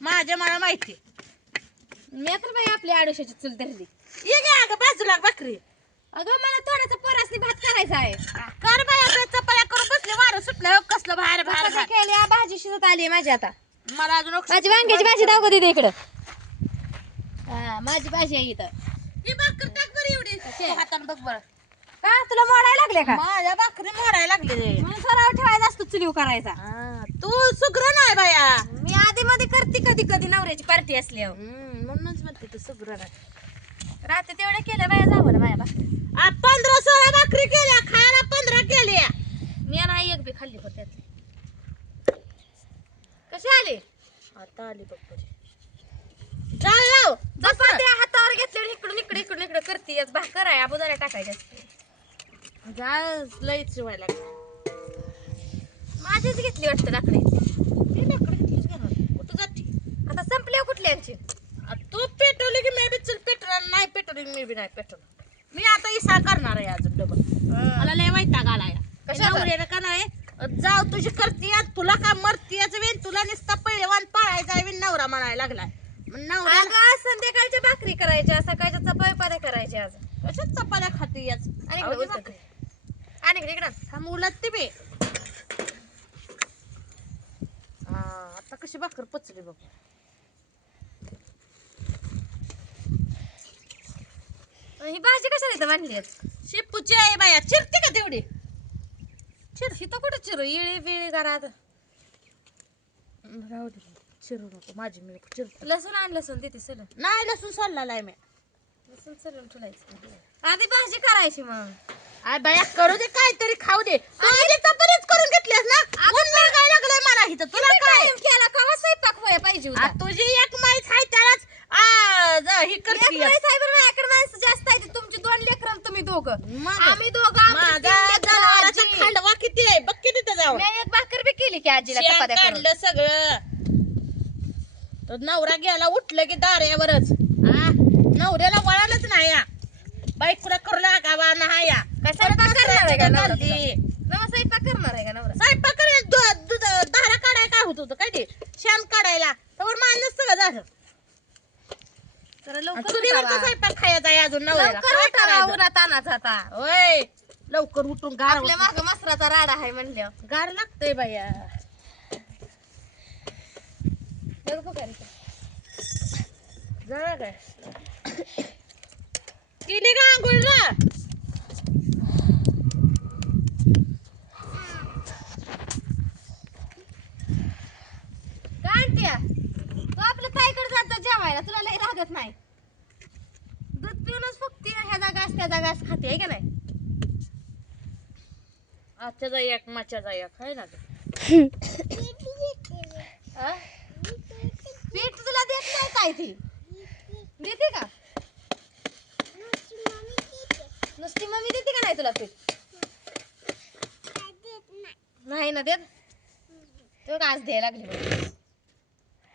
माझ्या मला माहिती. मी तर बाई आपली आडोशाची चूल धरली. ये गे अगं बाजूला भाकरी अगं मला थोडासा परासनी भात करायचा आहे. कर बाय आता चपाल्या करून बसले वारं सुटलं हो, कसलं बाहेर बाहेर कसं भाजी शिजत आली माझी आता. मला अजून एक- माझी वांग्याची भाजी दाव कधी इकडं. हा माझी भाजी आहे इथं. ही भाकर टाक बरं एवढी. हातानं बघ बरं. का तुला मोडायला लागले का? माझ्या भाकरी मोडायला लागले म्हणून सराव ठेवायचा असतो चुलीव करायचा. तू सुग्र नाही बाया. मी आधी मध्ये करते कधी कधी नवऱ्याची पार्टी हम्म, म्हणूनच म्हणते तू सुग्र नाही रात्री तेवढ्या केल्या बाया जावं ना आ, पंधरा सोळा भाकरी केल्या खायला पंधरा केल्या. मी नाही एक बी खाल्ली त्यातली. कशी आली? आता आली बघ चाल लाव चपात्या हातावर घेतल्यावर इकडून इकडे इकडून इकडे करते. भाकर आहे अगोदर टाकायच्या जा लईच व्हायला लागलं. माझीच घेतली वाटतं लाकडी मी लाकडं घेतलीच घेणार कुठं जाते आता संपल्या कुठल्यांची? आ, तू पेटवली की मी बी चल पेटवणार? नाही पेटवली की मी बी नाही पेटवणार. मी आता इसा करणार आहे अजून डबल मला लय वैताग कशाचा? नवऱ्यानं का नाही? जाव तुझी करतीय तुला का मरतीयच वेन तुला नुसता पहिलवान पाळायचा वेन नवरा म्हणायला लागलाय मग नवऱ्याला अगं, संध्याकाळच्या भाकरी करायच्या सकाळच्या चपात्या करायच्या आज कशाच चपाल्या खातीयच आणि इकडे उलटं. आणि इकडे इकडं हा मुलात ते बे हा, आता कशी भाकर पचली बघ आणि ही भाजी कशाला इथं मांडली शिपूची आहे बाया. चिरते का तेवढी? चिर. हिथं कुठं चिरू? इळी बिळी घरात राहू दे. चिरू नको. माझी मी चिरते. लसूण आण लसूण तिथे सलून नाही लसूण सोडला मी. लसूण सलून ठेवायचं. आधी भाजी करायची मग. आय बाया करू दे काहीतरी खाऊ दे. चपातीच करून घेतलीस ना? ऊन लागायला लागलंय मला इथं. तुला काय? केला कवा स्वयंपाक व्हायला पाहिजे होता. तुझी एक माहीत आहे त्यालाच. आ, ज- ही करते माझ्याकडे माणसं जास्त तुमची दोन लेकरं तुम्ही दोघं. मग? आम्ही दोघं आमची माझा तीन लेकरं, जनावराचा आजी. खांडवा किती आहे? बघ किती तिथं जाऊन. मी एक भाकर बी केली की आजीला शेण चपात्या करून. काढलं सगळं. तो नवरा गेला उठलं की दाऱ्यावरच. आ, नवऱ्याला वळालच नाही या. बाईक कुठं करू लागावा नाही या. स्वयंपाक करणार आहे का नवरा तुझा? चालली. नवा स्वयंपाक करणार आहे का नवरा स्वयंपाक करायला दु- दूध धारा काढायला काय होत होतं काय ते शान काढायला तर माणूस सगळं झालं जरा आणि लवकर चुलीवरचा उठावा. स्वयंपाक खायचा आहे अजून नवऱ्याला लवकर काय उठावा करायचं उन्हात तानाचा आता होय लवकर उठून गार आपल्या माग मसराचा राडा आहे म्हणल्यावर. गार लागतंय बाया. बघ. जरा काय. केली का आंघोळ ना काय आणत्या तू आपल्या ताईकडे जातो जेवायला तुला लई रागत नाही. दूध पिऊनच फुकते ह्या जागास त्या जागास खाते आहे का नाही? आजच्या एक माच्याचा एक आहे ना? पीठ तुला देत नाही काय ती? देते का? नुसती मम्मी देते का नाही तुला पीठ? नाही ना देत. तू का आज द्यायला लागली.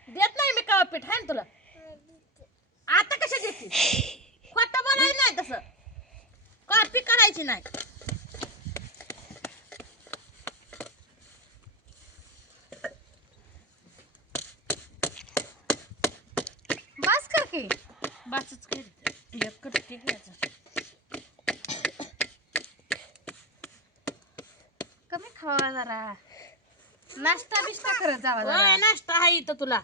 देत नाही मी कवा पीठ आहे ना तुला? आता कशा देते खोटं बोलायचं नाही तसं. कॉपी करायची नाही बस कर की बासच करते एक करते घ्यायचं कमी खावा जरा. नाश्ता बिष्टा करत जावा होय नाश्ता आहे इथं तुला.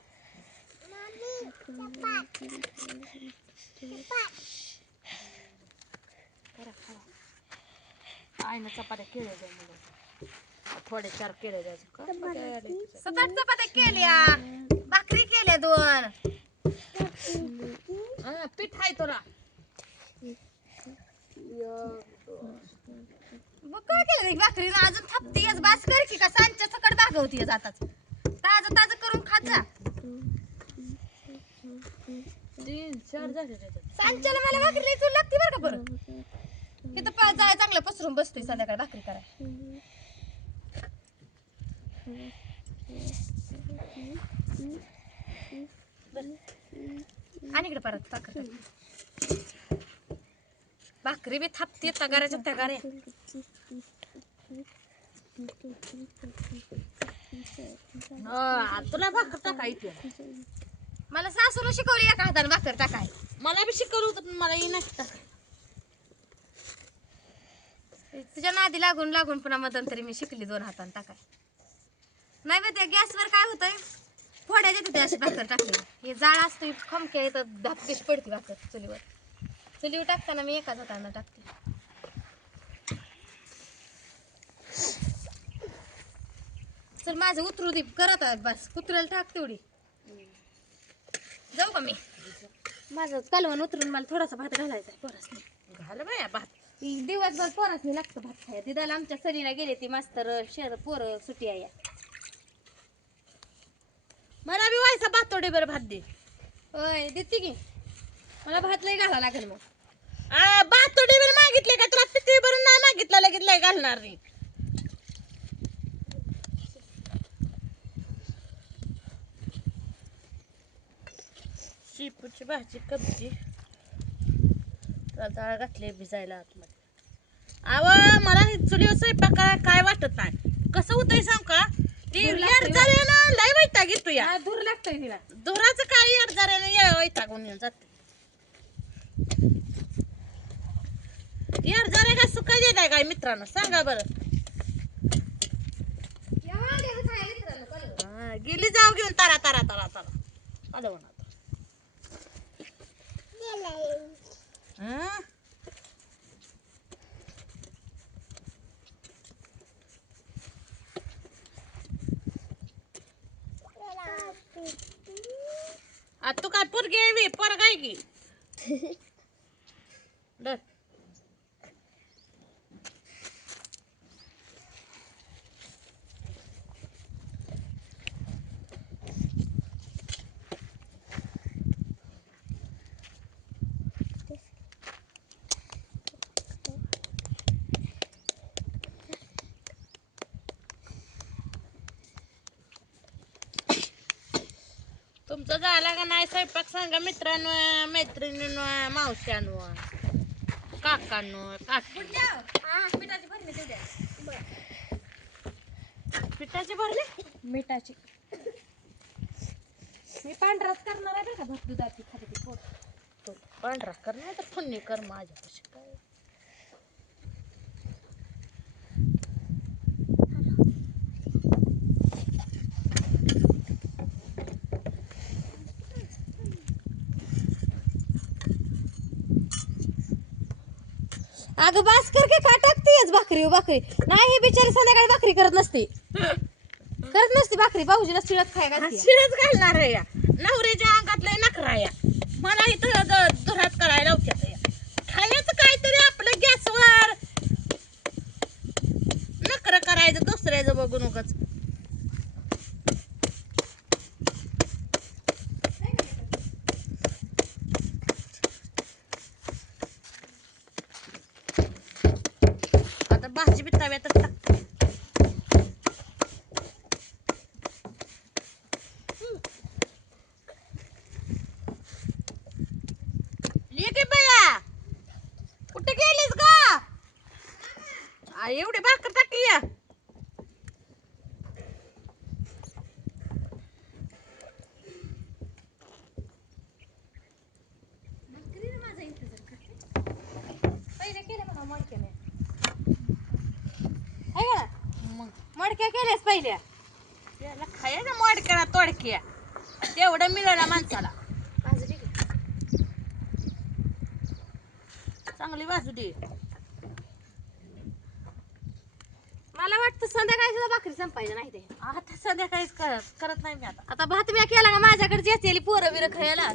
आईनं चपात्या केल्या द्या मला. थोडे चार द्यायचे चपात्या केल्या. भाकरी केल्या दोन. हा, पीठ आहे तुला. मग काय केलं रे भाकरी अजून सकट भागवतीयच आताच ताज ताज करून खात जा. तीन चार झाले त्याच्यात सांच्याला मला भाकरी लई चूल लागते बरं का बरं? इथं पा जाय चांगलं पसरून बसतोय संध्याकाळी भाकरी कराय आणि इकडे परत भाकरी भाकरी बी थापते तगाऱ्याच्या तगाऱ्या हा, तुला भाकर टाकायची मला सासूला शिकवली एका हाताने भाकर टाकाय. मला बी शिकवलं होतं पण मला येणार टाकाय तुझ्या नादी लागून लागून पुन्हा मधून मी शिकली दोन हाताने टाकाय. नाही बा त्या गॅसवर काय होतंय? फोड्या देते ते अशी भाकर टाकली. हे जाळ असतो खमक्या येतात धापकेश पडते भाकर चुलीवर. चुलीवर टाकताना मी एकाच हाताने टाकते. चल माझं उतरू दे. करत आहे बस. कुत्र्याला टाक तेवढी. जाऊ का मी? माझं कालवण उतरून मला थोडासा भात घालायचा आहे परस घाल बाया भात. दिवसभर मी लागतं भात खायला. तिथं आमच्या सरीला गेले ती मास्तर शहर पोरं सुट्टी आहे मला बी व्हायचा भात थोडी बरं भात दे. होय देते की. मला भात लई घाला लागेल मग. आ, भात थोडी बरं मागितले का? तुला पिठी बरं नाही मागितलं लगेच लय घालणार नाही शिपूची भाजी त्याला डाळ घातली भिजायला आतमध्ये. आव मला हे चुलीवर स्वयंपाक करायला काय वाटत नाही. कसं होतंय सांग का? ती दूर लागतंय यार झाल्यानं लय वैताग घेतो या. हा, दूर लागतोय तिला. धुराचं काय झाल्यानं या वैतागून येऊन जाते. यार जरा काय सुका देत आहे काय मित्रांनो? सांगा बरं. हा, गेली जाऊ घेऊन तारा तारा तारा तारा. आलं म्हणा. हा? आ, तू काय पोरगी आहे बी, पोरगा आहे की धर. तुमचं झाला का नाही? स्वयंपाक सांगा मित्रांनो मैत्रिणींनो मावश्यांनो काकांनो काकी. पिठाची भरले मिठाची मी पांढराच करणार आहे बरं का? भात दुधाची खाते ती पोट. पांढरा कर नाही तर फुन्नी कर माझ्या कशी काय अगं बास कर की का टाकतेस भाकरी भाकरी. नाही ही बिचारी संध्याकाळी भाकरी करत नसते. करत नसते भाकरी भाऊजीला शिळत खाय घालते शिळच घालणार आहे या. नवऱ्याच्या अंगातले नखरा या. मला इथं द- दुरात करायला होत्यात या खायचं काहीतरी आपलं गॅसवर नखर करायचं दुसऱ्याचं बघून उगाच आता भाजी बी तव्यातच टाक ये की बया कुठे गेलीस का आ, एवढी भाकर टाकली या पहिले केले म्हणा मडक्याने आहे का मग मडक्या केल्यास पहिल्या याला खायला मोडक्या तोडक्या. तेवढं मिळालं माणसाला? चांगली बाजू दे. मला वाटतं संध्याकाळी सुद्धा भाकरी संपायचं नाही ते. आता सध्या काहीच करत करत नाही मी आता. आता भात मी केला का माझ्याकडे येतेली पोरं बिरं खायला.